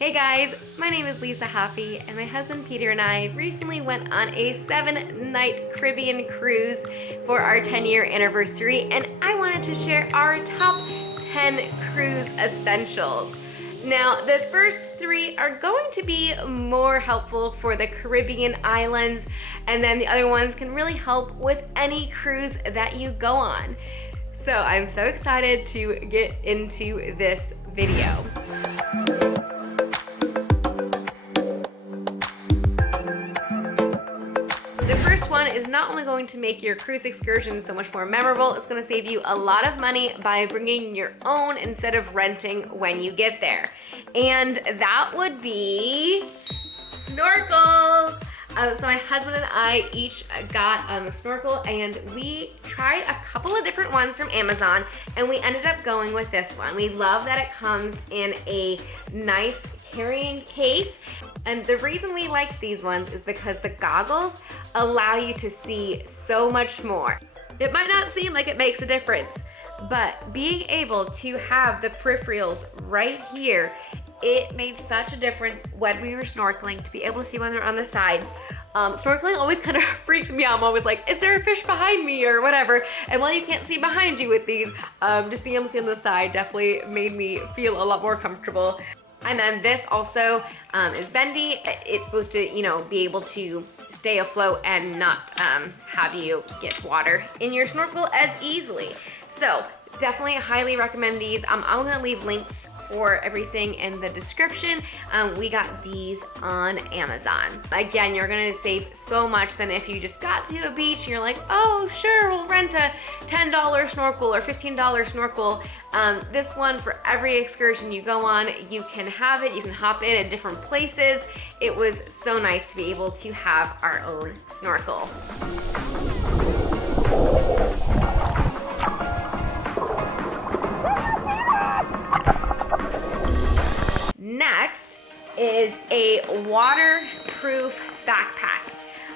Hey guys, my name is Lisa Happy, and my husband Peter and I recently went on a 7-night Caribbean cruise for our 10-year anniversary, and I wanted to share our top 10 cruise essentials. Now, the first 3 are going to be more helpful for the Caribbean islands, and then the other ones can really help with any cruise that you go on. So I'm so excited to get into this video. The first one is not only going to make your cruise excursion so much more memorable, it's going to save you a lot of money by bringing your own instead of renting when you get there. And that would be snorkels. So my husband and I each got a snorkel, and we tried a couple of different ones from Amazon, and we ended up going with this one. We love that it comes in a nice carrying case, and the reason we liked these ones is because the goggles allow you to see so much more. It might not seem like it makes a difference, but being able to have the peripherals right here, it made such a difference when we were snorkeling to be able to see when they're on the sides. Snorkeling always kind of freaks me out. I'm always like, is there a fish behind me or whatever? And while you can't see behind you with these, just being able to see on the side definitely made me feel a lot more comfortable. And then this also is bendy. It's supposed to, be able to stay afloat and not have you get water in your snorkel as easily. So definitely highly recommend these. I'm gonna leave links for everything in the description. We got these on Amazon. Again, you're gonna save so much than if you just got to a beach and you're like, oh sure, we'll rent a $10 snorkel or $15 snorkel. This one, for every excursion you go on, you can have it, you can hop in at different places. It was so nice to be able to have our own snorkel. Next is a waterproof backpack.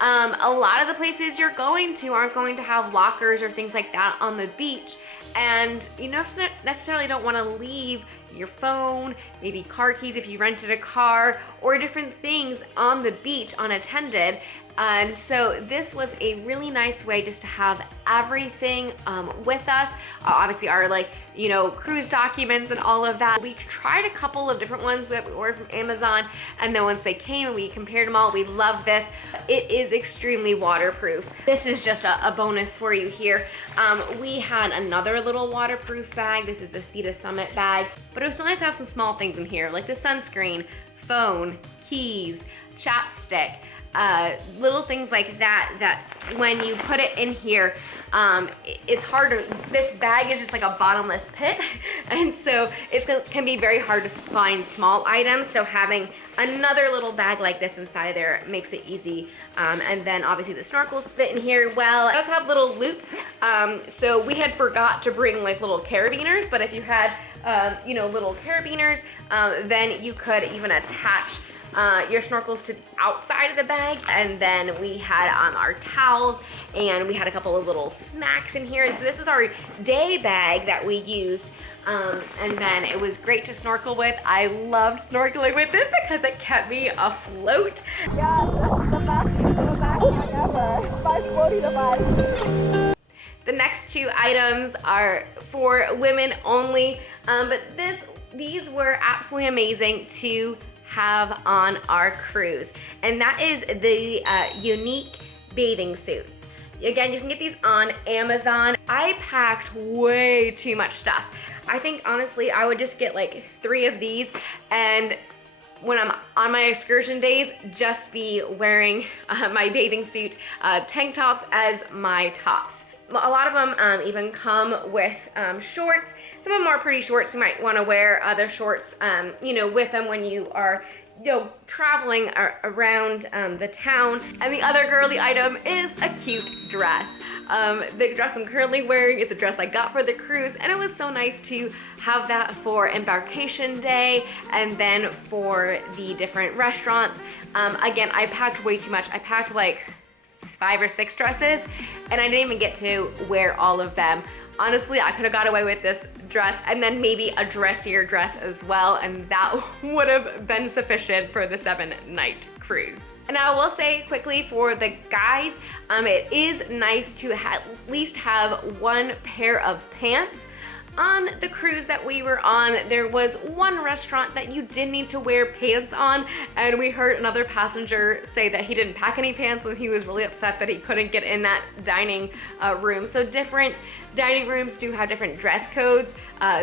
A lot of the places you're going to aren't going to have lockers or things like that on the beach, and you necessarily don't want to leave your phone, maybe car keys if you rented a car, or different things on the beach unattended. And so this was a really nice way just to have everything with us. Obviously our cruise documents and all of that. We tried a couple of different ones that we ordered from Amazon, and then once they came and we compared them all, we love this. It is extremely waterproof. This is just a bonus for you here. We had another little waterproof bag. This is the Sea to Summit bag, but it was so nice to have some small things in here, like the sunscreen, phone, keys, chapstick, little things like that when you put it in here, it's hard to, this bag is just like a bottomless pit, and so it can be very hard to find small items, so having another little bag like this inside of there makes it easy. And then obviously the snorkels fit in here well. I also have little loops, so we had forgot to bring like little carabiners, but if you had little carabiners, then you could even attach your snorkels to the outside of the bag. And then we had our towel, and we had a couple of little snacks in here. And so this is our day bag that we used. And then it was great to snorkel with. I loved snorkeling with it because it kept me afloat. Yeah, the best ever. 540 to buy. The next 2 items are for women only, but these were absolutely amazing to have on our cruise, and that is the Younique bathing suits. Again, you can get these on Amazon. I packed way too much stuff. I think honestly I would just get like 3 of these, and when I'm on my excursion days, just be wearing my bathing suit tank tops as my tops. A lot of them even come with shorts. Some of them are pretty short, so you might want to wear other shorts, with them when you are, traveling around the town. And the other girly item is a cute dress. The dress I'm currently wearing is a dress I got for the cruise, and it was so nice to have that for embarkation day and then for the different restaurants. Again, I packed way too much. I packed like 5 or 6 dresses, and I didn't even get to wear all of them. Honestly, I could have got away with this dress and then maybe a dressier dress as well, and that would have been sufficient for the 7-night cruise. And I will say quickly for the guys, it is nice to at least have one pair of pants. On the cruise that we were on, there was one restaurant that you did need to wear pants on, and we heard another passenger say that he didn't pack any pants and he was really upset that he couldn't get in that dining room. So different dining rooms do have different dress codes.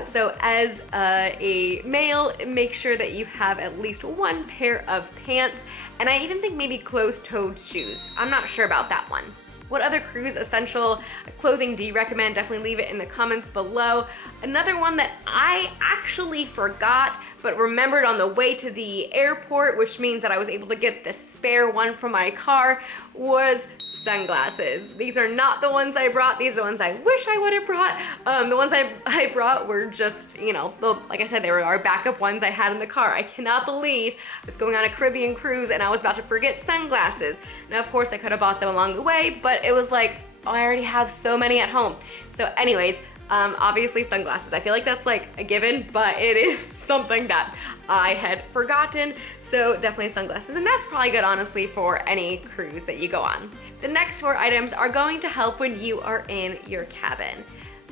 So as a male, make sure that you have at least one pair of pants, and I even think maybe closed-toed shoes. I'm not sure about that one. What other cruise essential clothing do you recommend? Definitely leave it in the comments below. Another one that I actually forgot but remembered on the way to the airport, which means that I was able to get the spare one from my car, was sunglasses. These are not the ones I brought. These are the ones I wish I would have brought. The ones I brought were just, you know, like I said, they were our backup ones I had in the car. I cannot believe I was going on a Caribbean cruise and I was about to forget sunglasses. Now, of course, I could have bought them along the way, but it was like, oh, I already have so many at home. So anyways, obviously sunglasses. I feel like that's like a given, but it is something that I had forgotten. So definitely sunglasses, and that's probably good, honestly, for any cruise that you go on. The next 4 items are going to help when you are in your cabin.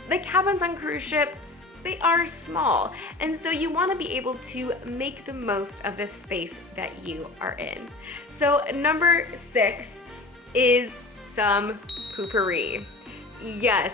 The cabins on cruise ships, they are small, and so you want to be able to make the most of the space that you are in. So number 6 is some Poo-Pourri. Yes,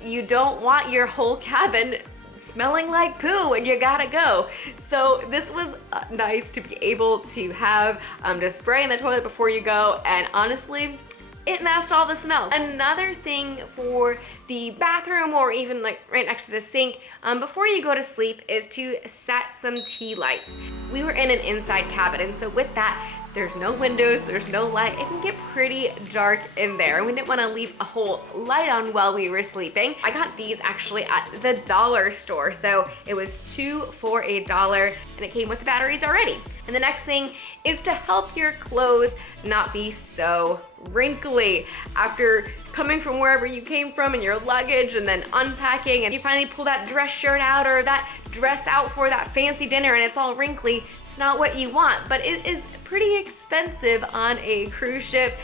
you don't want your whole cabin smelling like poo and you gotta go. So this was nice to be able to have to spray in the toilet before you go, and honestly, it masked all the smells. Another thing for the bathroom or even like right next to the sink before you go to sleep is to set some tea lights. We were in an inside cabin, and so with that, there's no windows, there's no light. It can get pretty dark in there. We didn't want to leave a whole light on while we were sleeping. I got these actually at the dollar store. So it was 2 for $1 and it came with the batteries already. And the next thing is to help your clothes not be so wrinkly. After coming from wherever you came from and your luggage and then unpacking and you finally pull that dress shirt out or that dress out for that fancy dinner and it's all wrinkly, it's not what you want. But it is pretty expensive on a cruise ship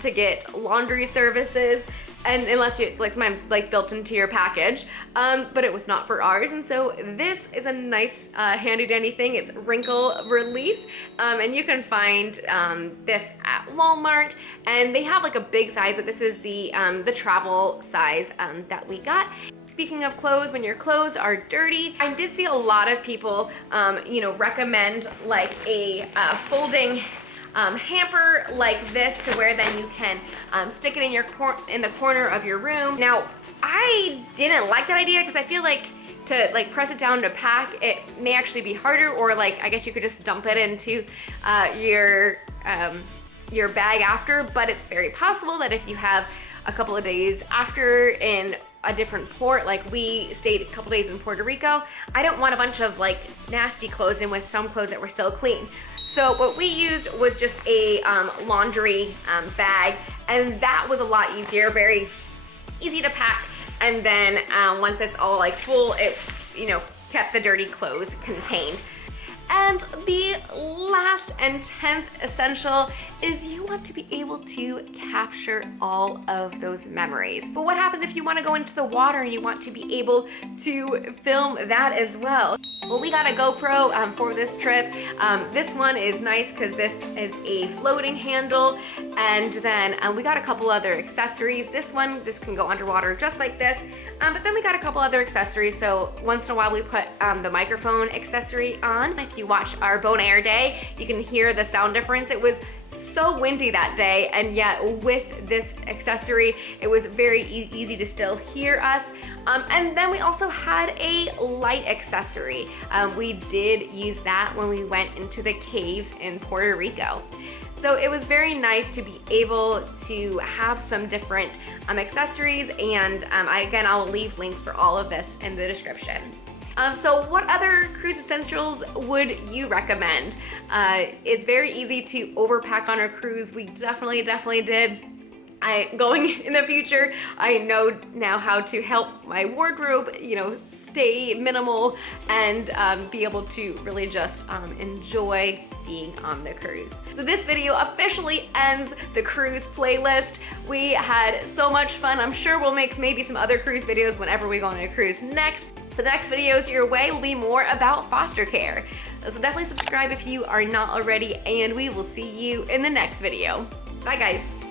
to get laundry services, and unless you like sometimes like built into your package, but it was not for ours. And so this is a nice handy dandy thing. It's Wrinkle release, and you can find this at Walmart, and they have like a big size, but this is the travel size that we got. Speaking of clothes, when your clothes are dirty, I did see a lot of people you know, recommend like a folding hamper like this, to where then you can stick it in the corner of your room. Now, I didn't like that idea because I feel like to like press it down to pack, it may actually be harder, or like I guess you could just dump it into your bag after. But it's very possible that if you have a couple of days after in a different port, like we stayed a couple days in Puerto Rico, I don't want a bunch of like nasty clothes in with some clothes that were still clean. So what we used was just a laundry bag, and that was a lot easier, very easy to pack. And then once it's all like full, it, you know, kept the dirty clothes contained. And the last and 10th essential is you want to be able to capture all of those memories. But what happens if you want to go into the water and you want to be able to film that as well? Well, we got a GoPro for this trip. This one is nice because this is a floating handle, and then we got a couple other accessories. This can go underwater just like this, but then we got a couple other accessories. So once in a while we put the microphone accessory on. If you watch our Bon Air day, you can hear the sound difference. It was so windy that day, and yet with this accessory, it was very easy to still hear us. And then we also had a light accessory. We did use that when we went into the caves in Puerto Rico. So it was very nice to be able to have some different accessories, and I'll leave links for all of this in the description. So what other cruise essentials would you recommend? It's very easy to overpack on a cruise. We definitely did. Going in the future, I know now how to help my wardrobe, you know, stay minimal and be able to really just enjoy being on the cruise. So this video officially ends the cruise playlist. We had so much fun. I'm sure we'll make maybe some other cruise videos whenever we go on a cruise next. The next videos your way will be more about foster care. So definitely subscribe if you are not already, and we will see you in the next video. Bye guys.